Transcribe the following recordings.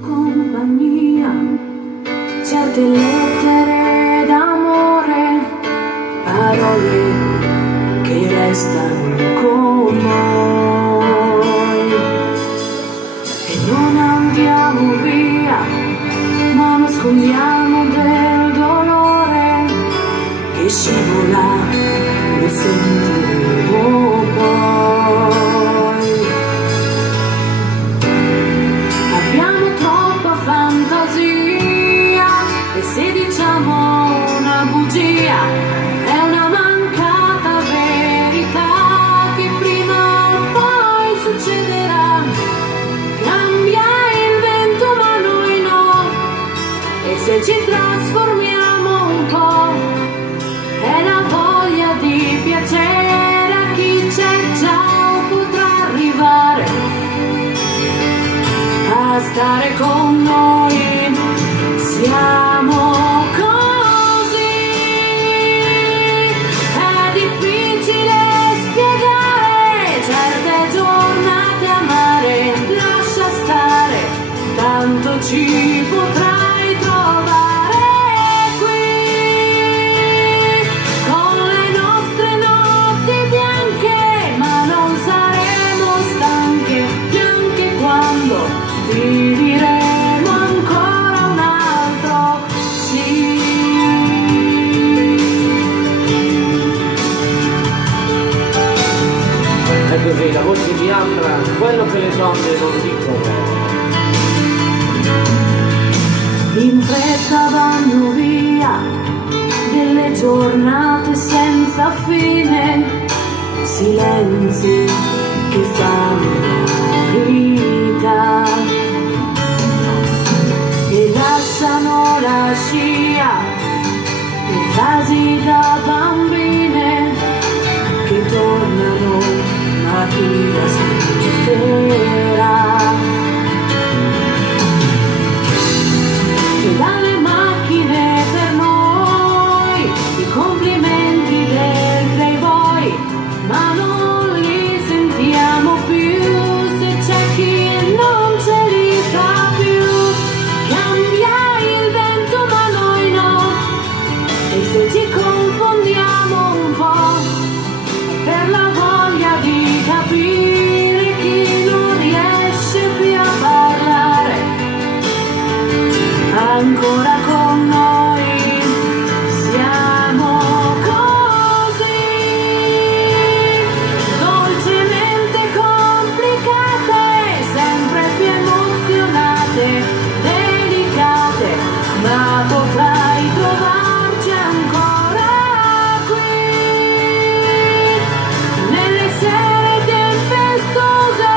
Compagnia, certe lettere d'amore, parole che restano con noi. E non andiamo via, ma nascondiamo del dolore che scivola, lo sentiremo poi. Abbiamo troppa fantasia e se diciamo una bugia è una mancata verità che prima o poi succederà. Cambia il vento ma noi no, e se ci trasformiamo un po' è la voglia di piacere a chi c'è già o potrà arrivare a stare con noi. Siamo così, è difficile spiegare certe giornate amare. Lascia stare, tanto ci potrai trovare qui con le nostre notti bianche, ma non saremo stanche neanche quando ti diremo ancora un altro sì. È così, la voce di Ambra, quello che le donne non dicono. In fretta vanno via delle giornate senza fine, silenzi che fanno la vita e lasciano la scia, le frasi da bambine che tornano, ma chi la sentirà? E dalle macchine per noi i complimenti del playboy, ma non li sentiamo più se c'è chi non ce li fa più. Cambia il vento ma noi no, e se ci confondiamo un po' per la voglia di capire chi non riesce più a parlare ancora con noi. Siamo così, dolcemente complicate, sempre più emozionate, delicate, ma potrai trovarci ancora qui nelle sere tempestose.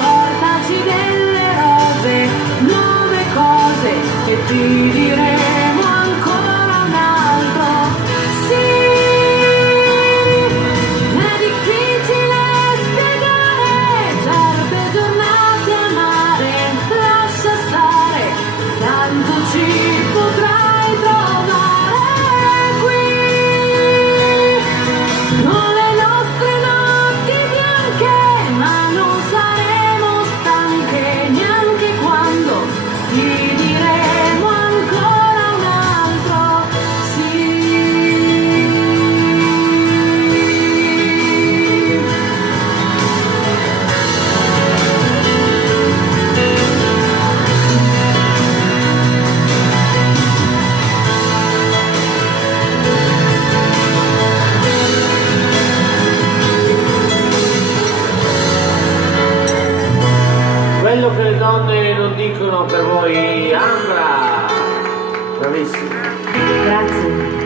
Portaci delle rose, nuove cose, e ti diremo ancora un altro sì. È difficile spiegare certe giornate amare. Lascia stare, tanto ci potrai trovare qui con le nostre notti bianche, ma non saremo stanche neanche quando ti diremo ancora un altro sì. Quello che le donne non dicono per voi, Ambra. Bravissima. Grazie.